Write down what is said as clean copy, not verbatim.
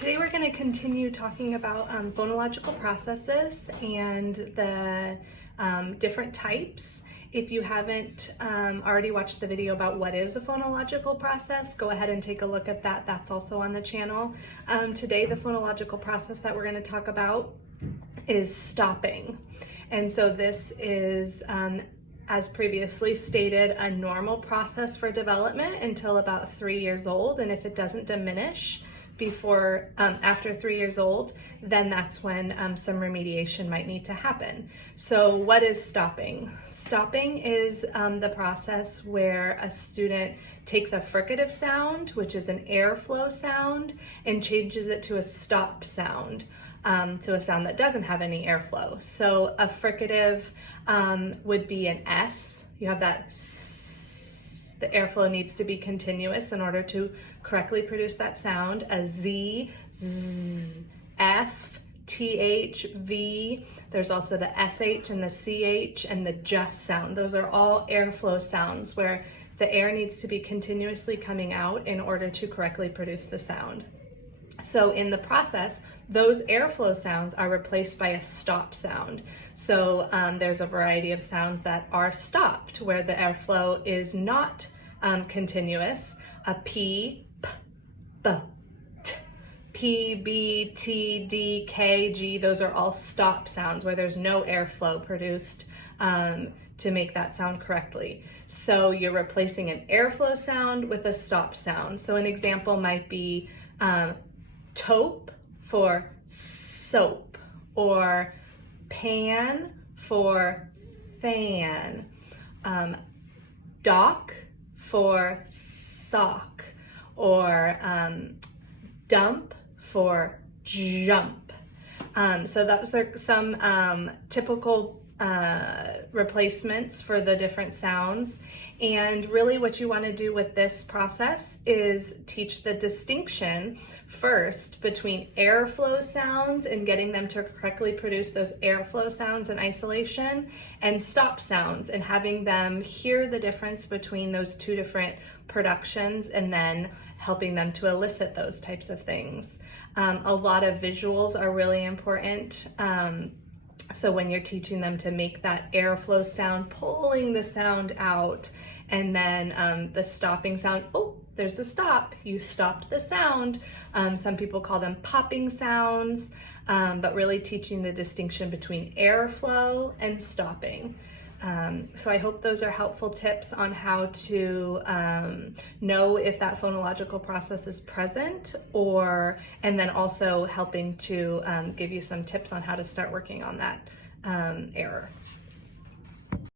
Today we're going to continue talking about phonological processes and the different types. If you haven't already watched the video about what is a phonological process, go ahead and take a look at that. That's also on the channel. Today the phonological process that we're going to talk about is stopping. And so this is, as previously stated, a normal process for development until about 3 years old. And if it doesn't diminish before after 3 years old, then that's when some remediation might need to happen. So what is stopping? Stopping is the process where a student takes a fricative sound, which is an airflow sound, and changes it to a stop sound, to a sound that doesn't have any airflow. So a fricative would be an S. You have that S. The airflow needs to be continuous in order to correctly produce that sound. A Z, Z, F, TH, V. There's also the SH and the CH and the J sound. Those are all airflow sounds where the air needs to be continuously coming out in order to correctly produce the sound. So in the process, those airflow sounds are replaced by a stop sound. So there's a variety of sounds that are stopped where the airflow is not continuous. A P, P, B, T, P, B, T, D, K, G, those are all stop sounds where there's no airflow produced to make that sound correctly. So you're replacing an airflow sound with a stop sound. So an example might be taupe for soap, or pan for fan, dock for sock, or dump for jump. So those are some typical replacements for the different sounds. And really what you want to do with this process is teach the distinction first between airflow sounds and getting them to correctly produce those airflow sounds in isolation, and stop sounds and having them hear the difference between those two different productions, and then helping them to elicit those types of things. A lot of visuals are really important. So when you're teaching them to make that airflow sound, pulling the sound out, and then the stopping sound, oh, there's a stop, you stopped the sound. Some people call them popping sounds, but really teaching the distinction between airflow and stopping. So I hope those are helpful tips on how to know if that phonological process is present, and then also helping to give you some tips on how to start working on that error.